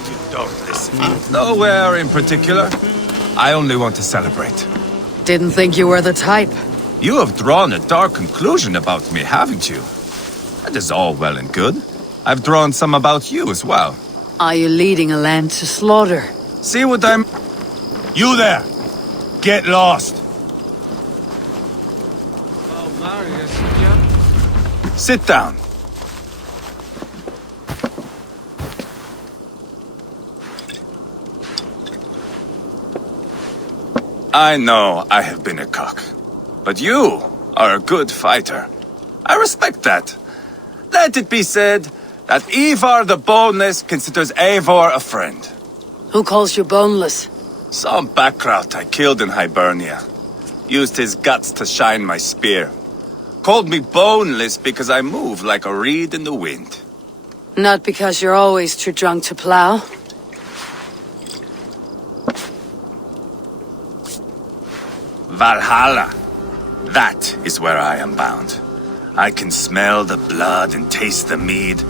but you don't listen. Nowhere in particular. I only want to celebrate. Didn't think you were the type. You have drawn a dark conclusion about me, haven't you? That is all well and good. I've drawn some about you as well. Are you leading a land to slaughter? See what I'm... You there! Get lost! Sit down. I know I have been a cock, but you are a good fighter. I respect that. Let it be said that Eivor the Boneless considers Eivor a friend. Who calls you boneless? Some backrout I killed in Hibernia. Used his guts to shine my spear. Called me boneless because I move like a reed in the wind. Not because you're always too drunk to plow. Valhalla. That is where I am bound. I can smell the blood and taste the mead.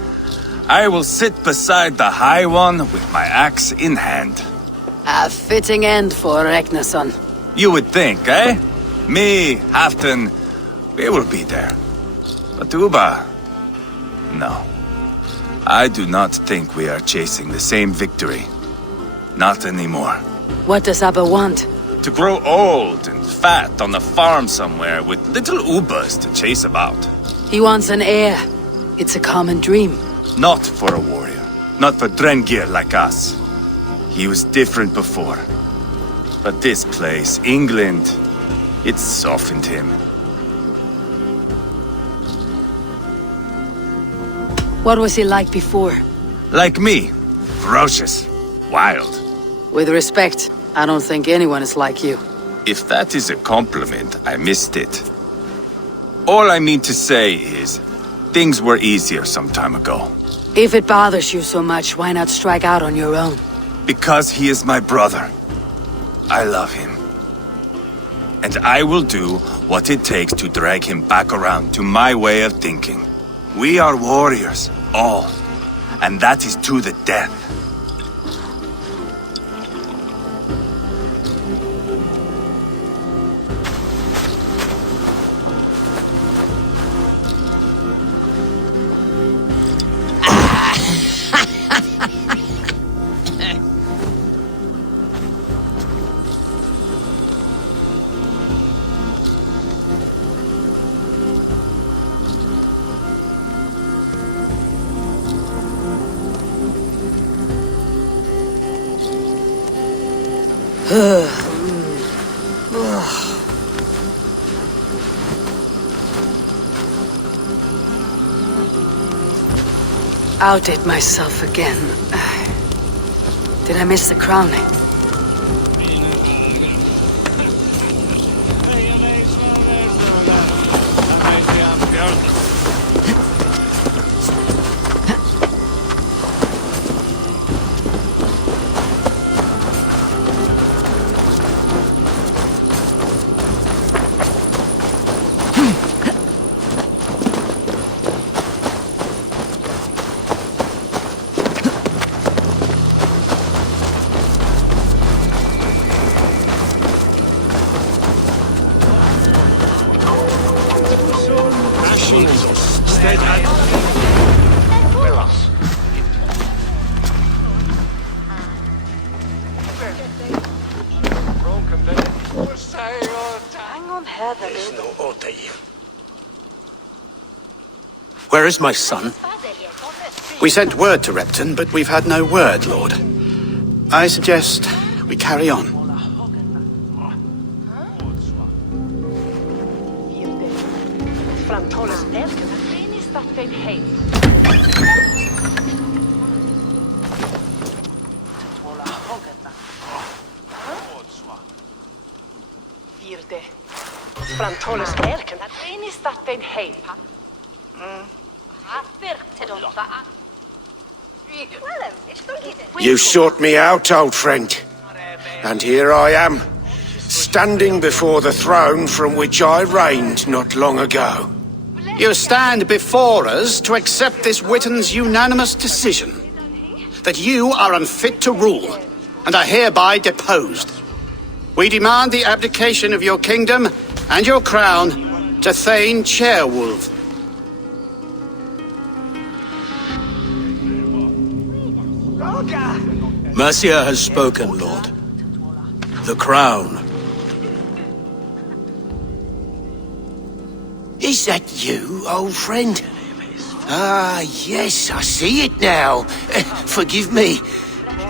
I will sit beside the High One with my axe in hand. A fitting end for Ragnarsson. You would think, eh? Me, Halfdan, we will be there. But Uba... No. I do not think we are chasing the same victory. Not anymore. What does Abba want? To grow old and fat on a farm somewhere with little Ubas to chase about. He wants an heir. It's a common dream. Not for a warrior. Not for Drengir like us. He was different before. But this place, England, it softened him. What was he like before? Like me. Ferocious. Wild. With respect, I don't think anyone is like you. If that is a compliment, I missed it. All I mean to say is, things were easier some time ago. If it bothers you so much, why not strike out on your own? Because he is my brother. I love him. And I will do what it takes to drag him back around to my way of thinking. We are warriors, all. And that is to the death. Outdid myself again. Did I miss the crowning? Where is my son? We sent word to Repton, but we've had no word, Lord. I suggest we carry on. You sought me out, old friend. And here I am, standing before the throne from which I reigned not long ago. You stand before us to accept this Witten's unanimous decision. that you are unfit to rule, and are hereby deposed. We demand the abdication of your kingdom and your crown to Thane Chairwolf. Mercia has spoken, Lord. The crown. Is that you, old friend? Ah, yes, I see it now. Forgive me.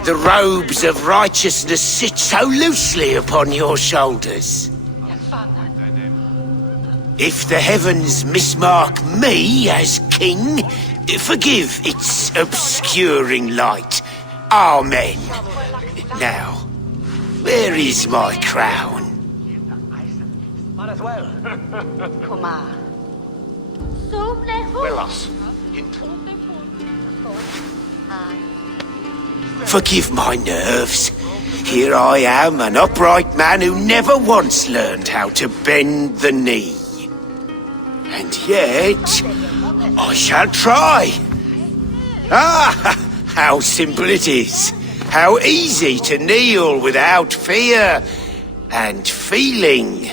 The robes of righteousness sit so loosely upon your shoulders. If the heavens mismark me as king, forgive its obscuring light. Amen. Now, where is my crown? Forgive my nerves. Here I am, an upright man who never once learned how to bend the knee. And yet, I shall try. Ah, how simple it is. How easy to kneel without fear and feeling.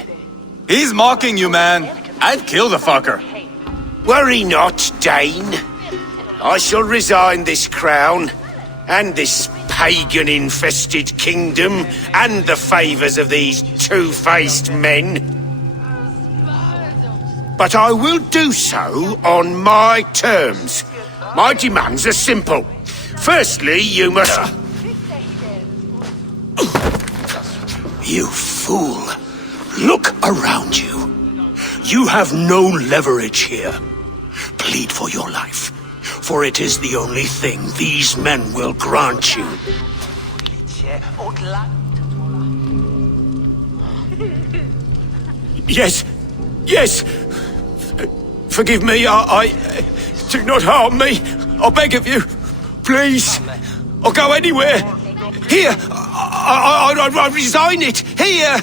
He's mocking you, man. I'd kill the fucker. Worry not, Dane. I shall resign this crown, and this pagan-infested kingdom, and the favours of these two-faced men. But I will do so on my terms. My demands are simple. Firstly, you must... You fool. Look around you. You have no leverage here. Plead for your life, for it is the only thing these men will grant you. Yes, yes. Forgive me, I... Do not harm me. I beg of you. Please. I'll go anywhere. Here. I resign it. Here.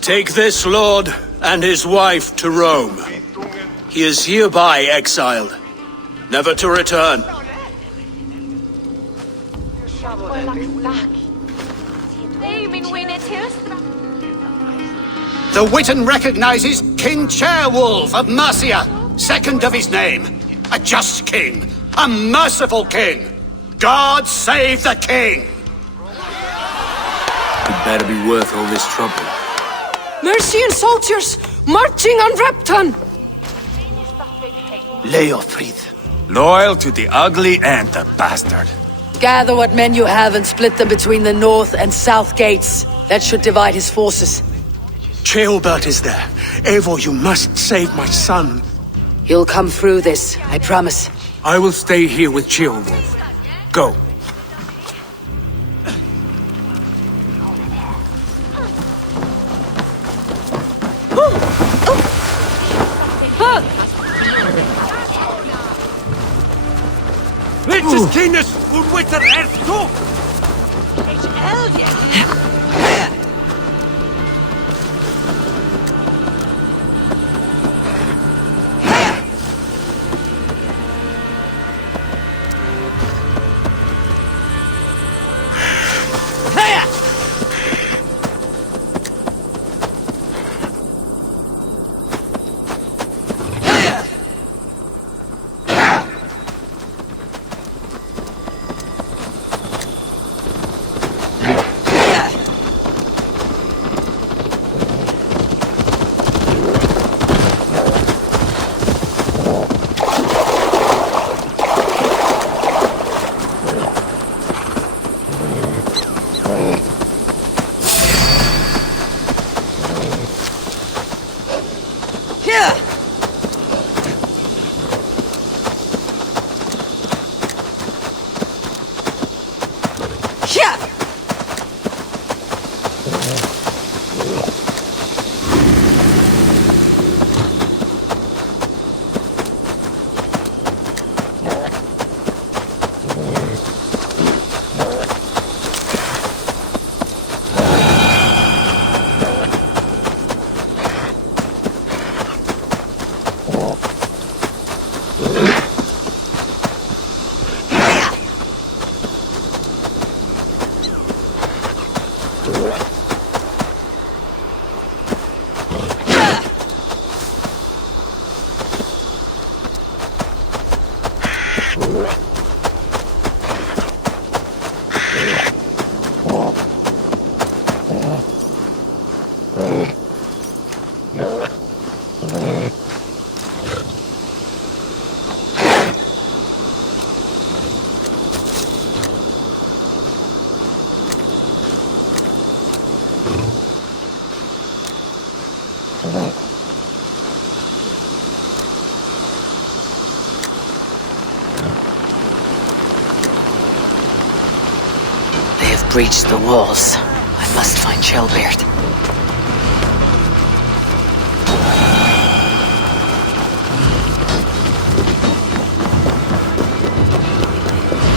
Take this lord and his wife to Rome. He is hereby exiled, never to return. The Witan recognizes King Chairwolf of Mercia, second of his name. A just king, a merciful king. God save the king! It better be worth all this trouble. Mercian soldiers marching on Repton! LEOFRITH. Loyal to the ugly and the bastard. Gather what men you have and split them between the north and south gates. That should divide his forces. Ceolbert is there. Eivor, you must save my son. You'll come through this, I promise. I will stay here with Ceolwolf. Go. Letztes Kindes und Witter erst du! breach the walls. I must find Shelbeard.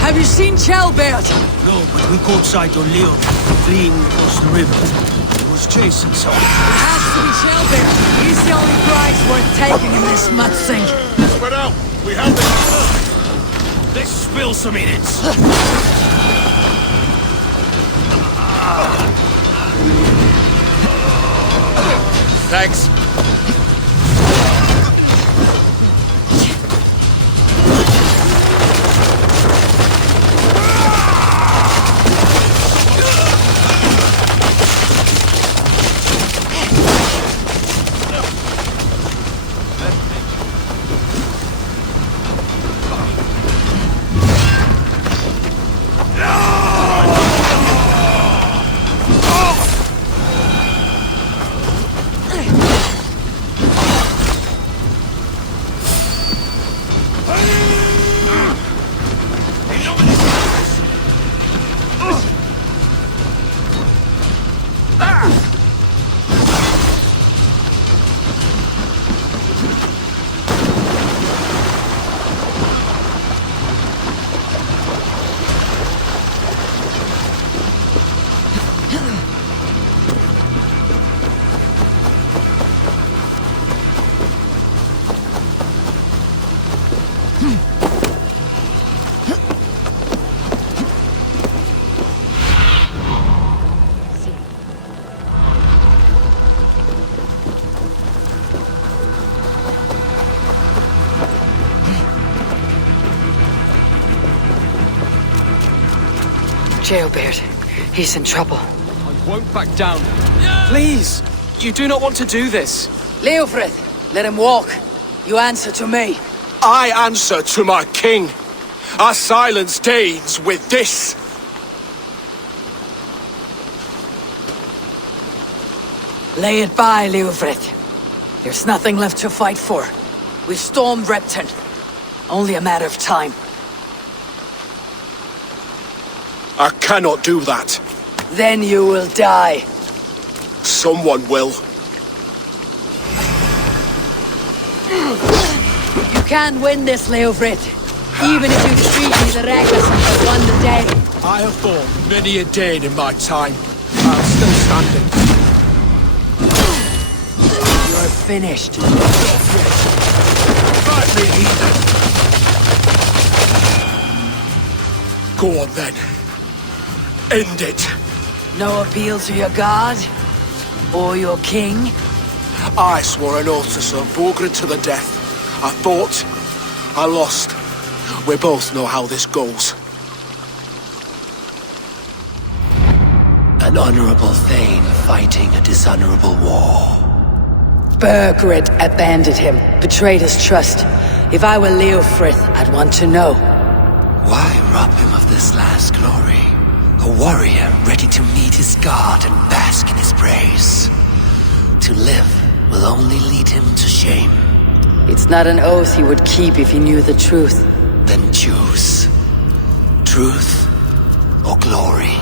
Have you seen Shelbeard? No, but we caught sight on Leon, fleeing across the river. He was chasing someone. It has to be Shelbeard. He's the only prize worth taking in this mud sink. Spread out! We have this! Let's spill some minutes! Thanks. Jailbeard. He's in trouble. I won't back down. Please! You do not want to do this. LEOFRITH, let him walk. You answer to me. I answer to my king. I silence Danes with this. Lay it by, LEOFRITH. There's nothing left to fight for. We've stormed Repton. Only a matter of time. I cannot do that. Then you will die. Someone will. You can't win this, LEOFRITH. Even if you defeat me, the Reckless have won the day. I have fought many a Dane in my time. I'm still standing. You're finished. Fight me, heathen. Go on then. End it. No appeal to your god? Or your king? I swore an oath to serve Borgred to the death. I fought. I lost. We both know how this goes. An honorable thane fighting a dishonorable war. Borgred abandoned him, betrayed his trust. If I were LEOFRITH, I'd want to know. Why rob him of this last glory? A warrior ready to meet his god and bask in his praise. To live will only lead him to shame. It's not an oath he would keep if he knew the truth. Then choose. Truth or glory.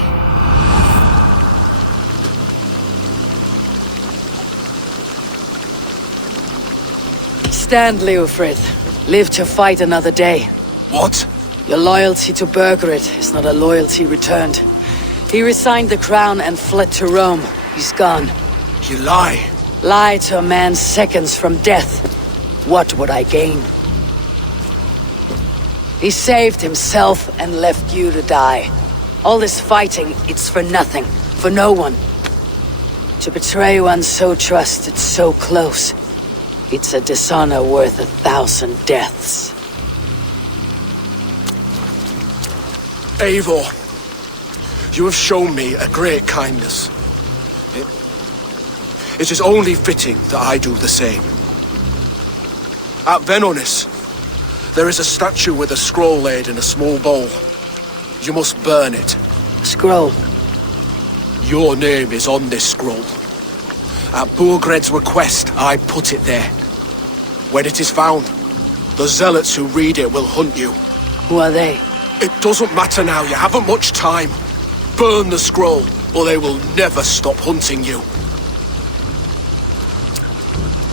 Stand, LEOFRITH. Live to fight another day. What? Your loyalty to Borgred is not a loyalty returned. He resigned the crown and fled to Rome. He's gone. You lie. Lie to a man seconds from death. What would I gain? He saved himself and left you to die. All this fighting, it's for nothing. For no one. To betray one so trusted, so close. It's a dishonor worth 1,000 deaths. Eivor, you have shown me a great kindness. It is only fitting that I do the same. At Venonis, there is a statue with a scroll laid in a small bowl. You must burn it. Scroll. Your name is on this scroll. At Borgred's request, I put it there. When it is found, the zealots who read it will hunt you. Who are they? It doesn't matter now, you haven't much time. Burn the scroll, or they will never stop hunting you.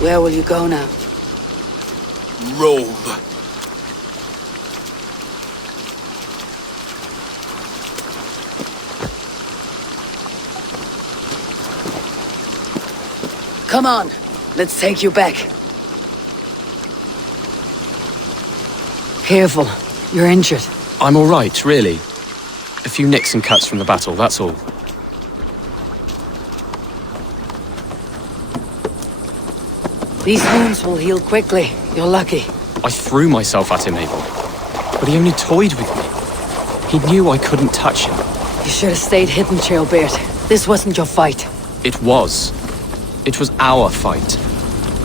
Where will you go now? Rome. Come on, let's take you back. Careful, you're injured. I'm all right, really. A few nicks and cuts from the battle, that's all. These wounds will heal quickly. You're lucky. I threw myself at him, Eivor. But he only toyed with me. He knew I couldn't touch him. You should have stayed hidden, Ceolbert. This wasn't your fight. It was. It was our fight.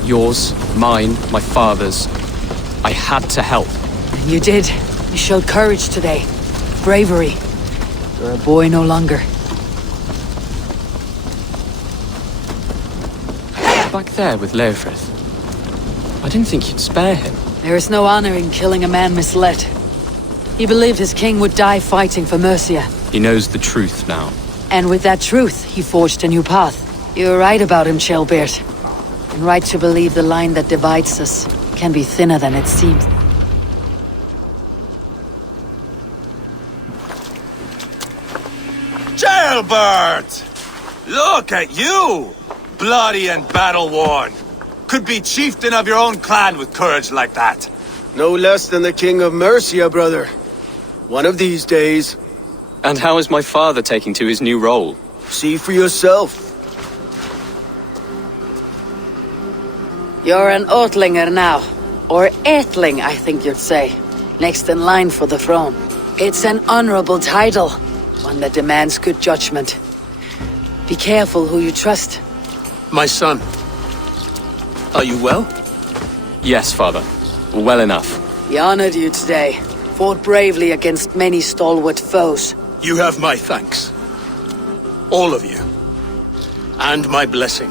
Yours, mine, my father's. I had to help. And you did. You showed courage today. Bravery. You're a boy no longer. Back there with LEOFRITH. I didn't think you'd spare him. There is no honor in killing a man misled. He believed his king would die fighting for Mercia. He knows the truth now. And with that truth, he forged a new path. You're right about him, Ceolbert. And right to believe the line that divides us can be thinner than it seems. Ceolbert! Look at you! Bloody and battle-worn. Could be chieftain of your own clan with courage like that. No less than the king of Mercia, brother. One of these days. And how is my father taking to his new role? See for yourself. You're an Oatlinger now. Or Aethling, I think you'd say. Next in line for the throne. It's an honorable title. One that demands good judgment. Be careful who you trust. My son. Are you well? Yes, father. Well enough. He honored you today. Fought bravely against many stalwart foes. You have my thanks. All of you. And my blessing.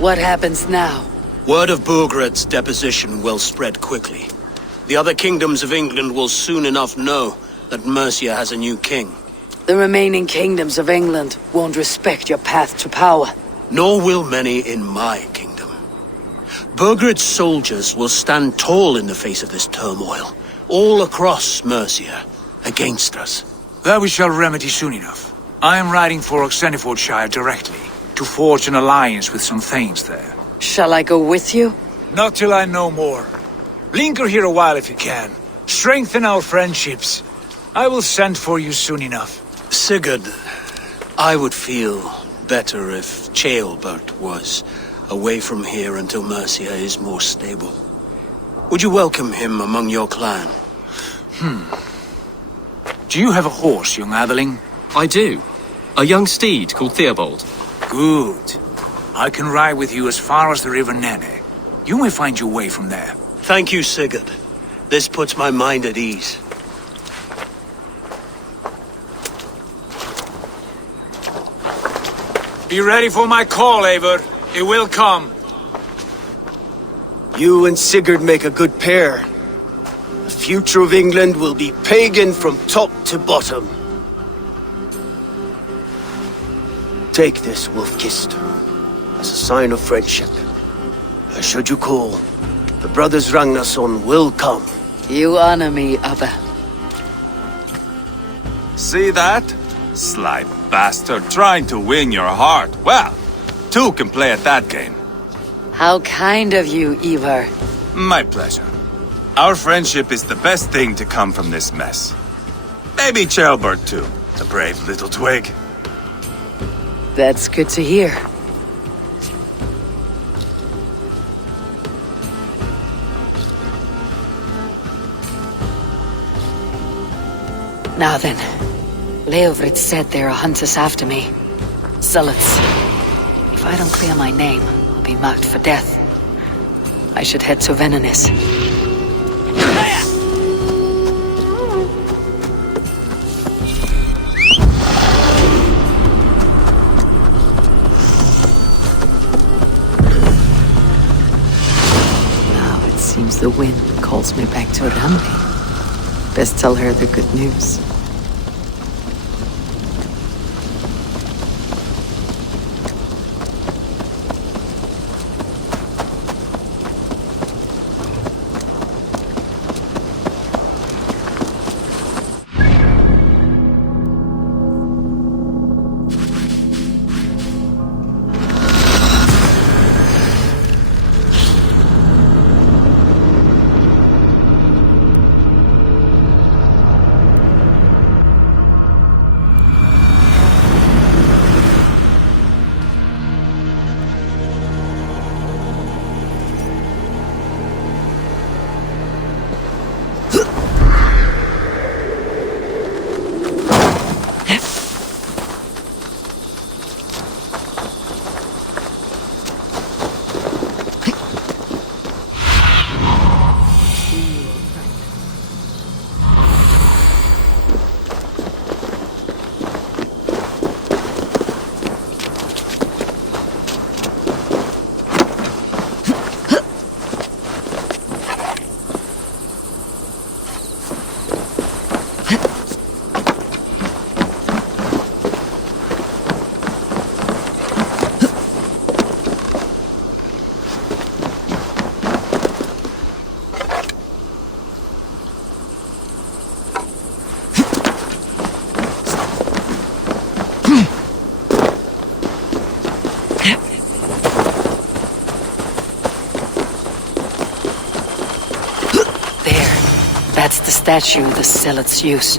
What happens now? Word of Burgred's deposition will spread quickly. The other kingdoms of England will soon enough know that Mercia has a new king. The remaining kingdoms of England won't respect your path to power. Nor will many in my kingdom. Burgred's soldiers will stand tall in the face of this turmoil, all across Mercia, against us. That we shall remedy soon enough. I am riding for Oxenfordshire directly, to forge an alliance with some thanes there. Shall I go with you? Not till I know more. Linger here a while if you can. Strengthen our friendships. I will send for you soon enough. Sigurd, I would feel better if Ceolbert was away from here until Mercia is more stable. Would you welcome him among your clan? Do you have a horse, young atheling? I do. A young steed called Theobald. Good. I can ride with you as far as the River Nene. You may find your way from there. Thank you, Sigurd. This puts my mind at ease. Be ready for my call, Eivor. It will come. You and Sigurd make a good pair. The future of England will be pagan from top to bottom. Take this, Wolf-Kissed, as a sign of friendship. Should you call, the brothers Ragnarsson will come. You honor me, Abba. See that? Sly bastard trying to win your heart. Well, two can play at that game. How kind of you, Eivor. My pleasure. Our friendship is the best thing to come from this mess. Maybe Ceolbert too, the brave little twig. That's good to hear. Now then, LEOFRITH said there are hunters after me. Zealots. If I don't clear my name, I'll be marked for death. I should head to Venenis. Now it seems the wind calls me back to Ramley. Best tell her the good news. That's the statue the zealots use.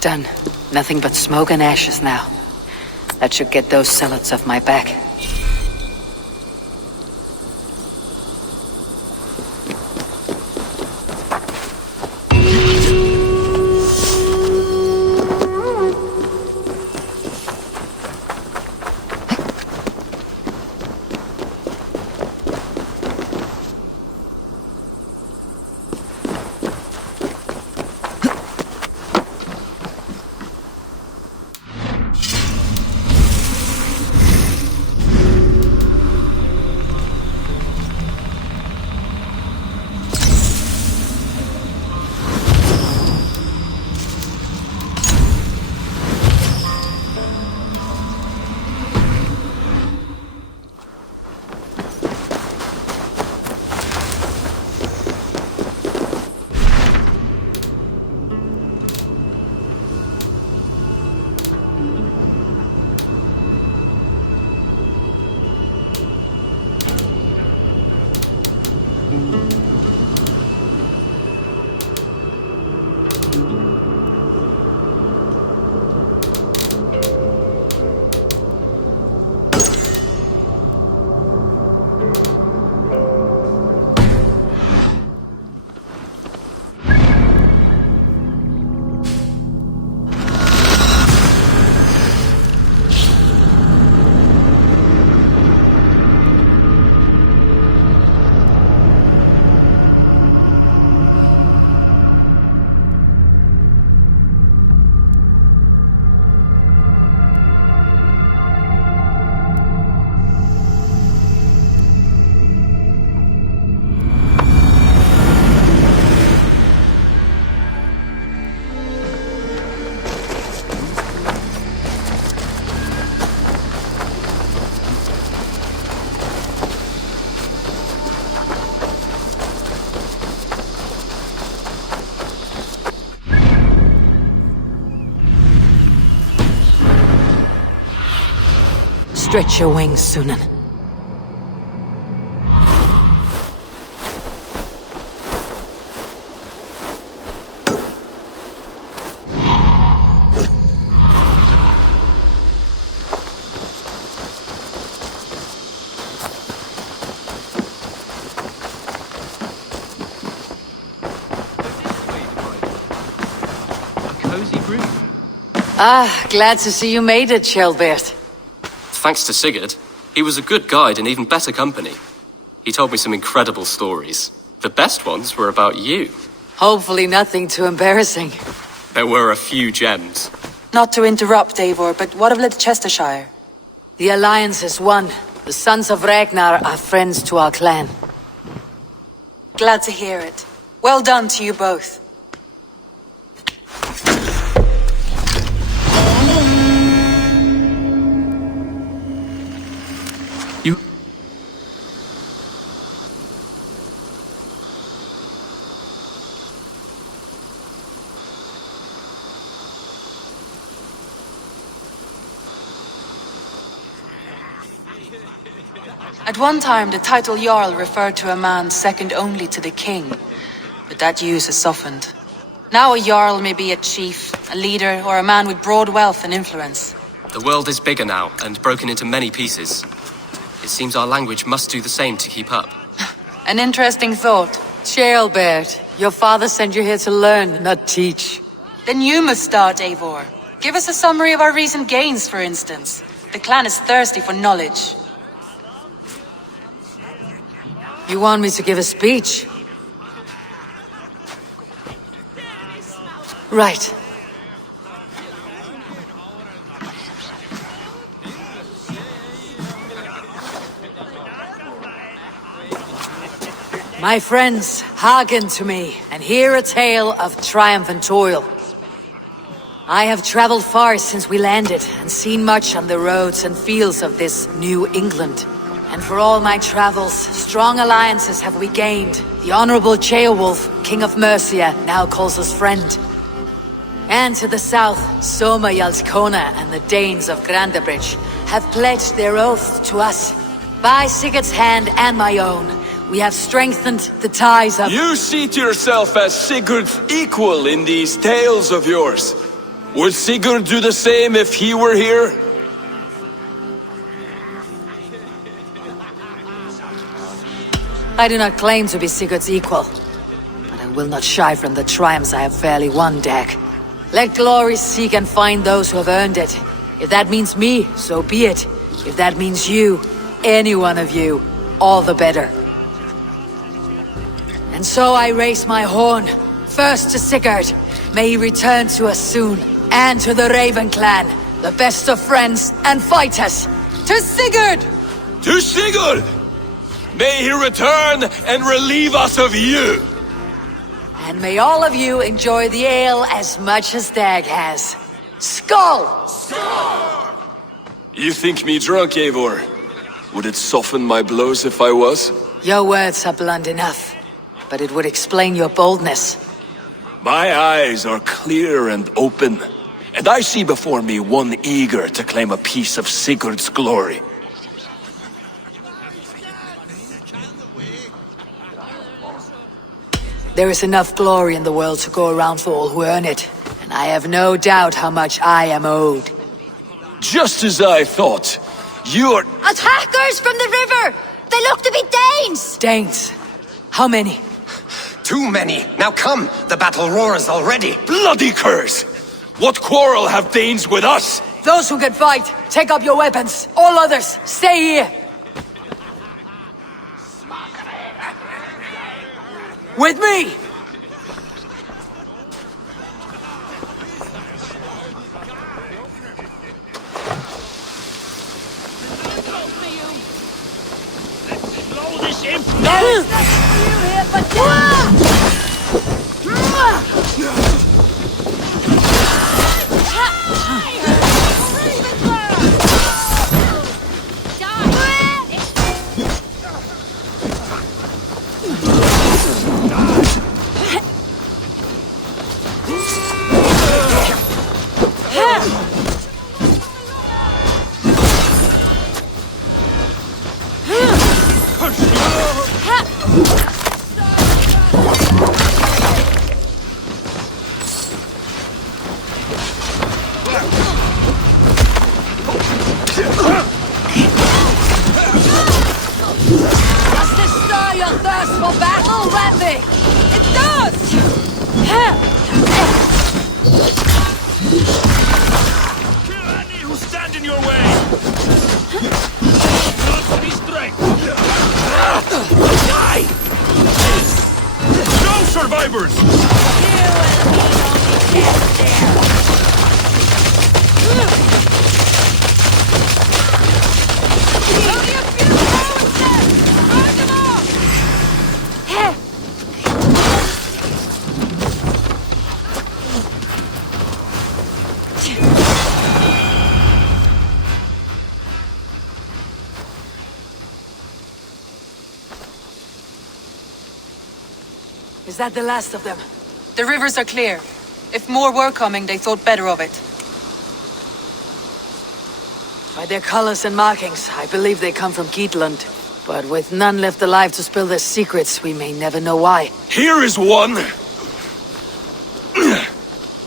Done. Nothing but smoke and ashes now. That should get those zealots off my back. Stretch your wings, Sunan. Ah, glad to see you made it, Shelbert. Thanks to Sigurd. He was a good guide and even better company. He told me some incredible stories. The best ones were about you. Hopefully nothing too embarrassing. There were a few gems. Not to interrupt, Eivor, but what of Leicestershire? The Alliance is one. The sons of Ragnar are friends to our clan. Glad to hear it. Well done to you both. At one time, the title Jarl referred to a man second only to the king, but that use has softened. Now a Jarl may be a chief, a leader, or a man with broad wealth and influence. The world is bigger now, and broken into many pieces. It seems our language must do the same to keep up. An interesting thought. Ceolbert, your father sent you here to learn, not teach. Then you must start, Eivor. Give us a summary of our recent gains, for instance. The clan is thirsty for knowledge. You want me to give a speech? Right. My friends, hearken to me, and hear a tale of triumph and toil. I have traveled far since we landed, and seen much on the roads and fields of this New England. And for all my travels, strong alliances have we gained. The Honorable Ceolwulf, King of Mercia, now calls us friend. And to the south, Soma Jarlskona and the Danes of Grandabridge have pledged their oath to us. By Sigurd's hand and my own, we have strengthened the ties of— You seat yourself as Sigurd's equal in these tales of yours. Would Sigurd do the same if he were here? I do not claim to be Sigurd's equal, but I will not shy from the triumphs I have fairly won, Dag. Let glory seek and find those who have earned it. If that means me, so be it. If that means you, any one of you, all the better. And so I raise my horn, first to Sigurd. May he return to us soon, and to the Raven clan, the best of friends and fighters. To Sigurd! To Sigurd! May he return and relieve us of you! And may all of you enjoy the ale as much as Dag has. Skull! Skull! You think me drunk, Eivor? Would it soften my blows if I was? Your words are blunt enough, but it would explain your boldness. My eyes are clear and open, and I see before me one eager to claim a piece of Sigurd's glory. There is enough glory in the world to go around for all who earn it, and I have no doubt how much I am owed. Just as I thought. You're— Attackers from the river! They look to be Danes! Danes? How many? Too many. Now come, the battle roars already. Bloody curse! What quarrel have Danes with us? Those who can fight, take up your weapons. All others, stay here. With me! that the last of them? The rivers are clear. If more were coming, they thought better of it. By their colors and markings, I believe they come from Geatland. But with none left alive to spill their secrets, we may never know why. Here is one!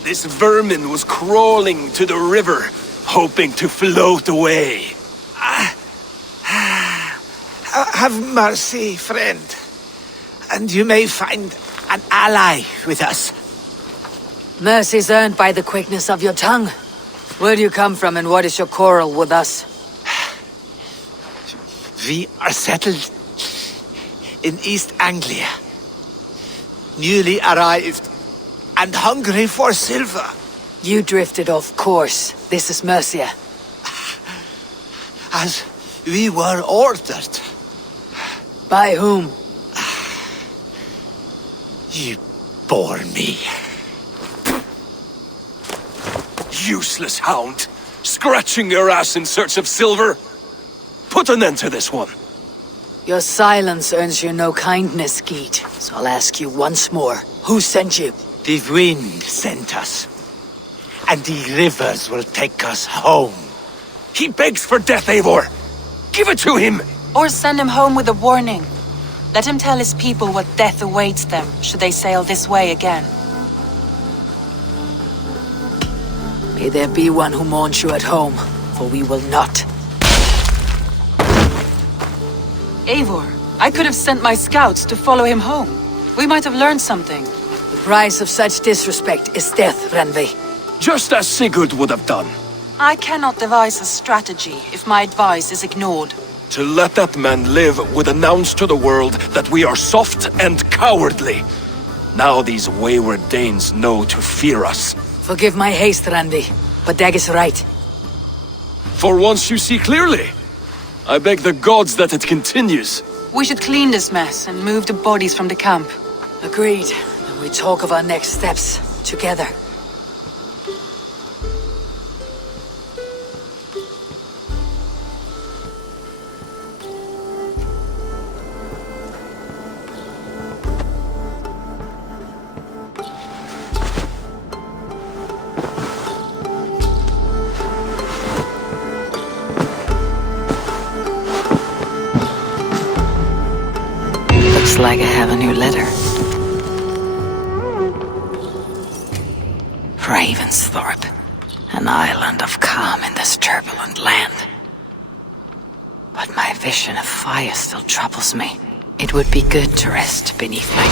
This vermin was crawling to the river, hoping to float away. Have mercy, friend. And you may find an ally with us. Mercy's earned by the quickness of your tongue. Where do you come from and what is your quarrel with us? We are settled in East Anglia. Newly arrived and hungry for silver. You drifted off course. This is Mercia. As we were ordered. By whom? You bore me. Useless hound! Scratching your ass in search of silver! Put an end to this one! Your silence earns you no kindness, Geet. So I'll ask you once more. Who sent you? The wind sent us. And the rivers will take us home. He begs for death, Eivor! Give it to him! Or send him home with a warning. Let him tell his people what death awaits them, should they sail this way again. May there be one who mourns you at home, for we will not. Eivor, I could have sent my scouts to follow him home. We might have learned something. The price of such disrespect is death, Renvi. Just as Sigurd would have done. I cannot devise a strategy if my advice is ignored. To let that man live would announce to the world that we are soft and cowardly. Now these wayward Danes know to fear us. Forgive my haste, Randi, but Dag is right. For once you see clearly. I beg the gods that it continues. We should clean this mess and move the bodies from the camp. Agreed. And we talk of our next steps together. Looks like I have a new letter. Ravensthorpe, an island of calm in this turbulent land. But my vision of fire still troubles me. It would be good to rest beneath my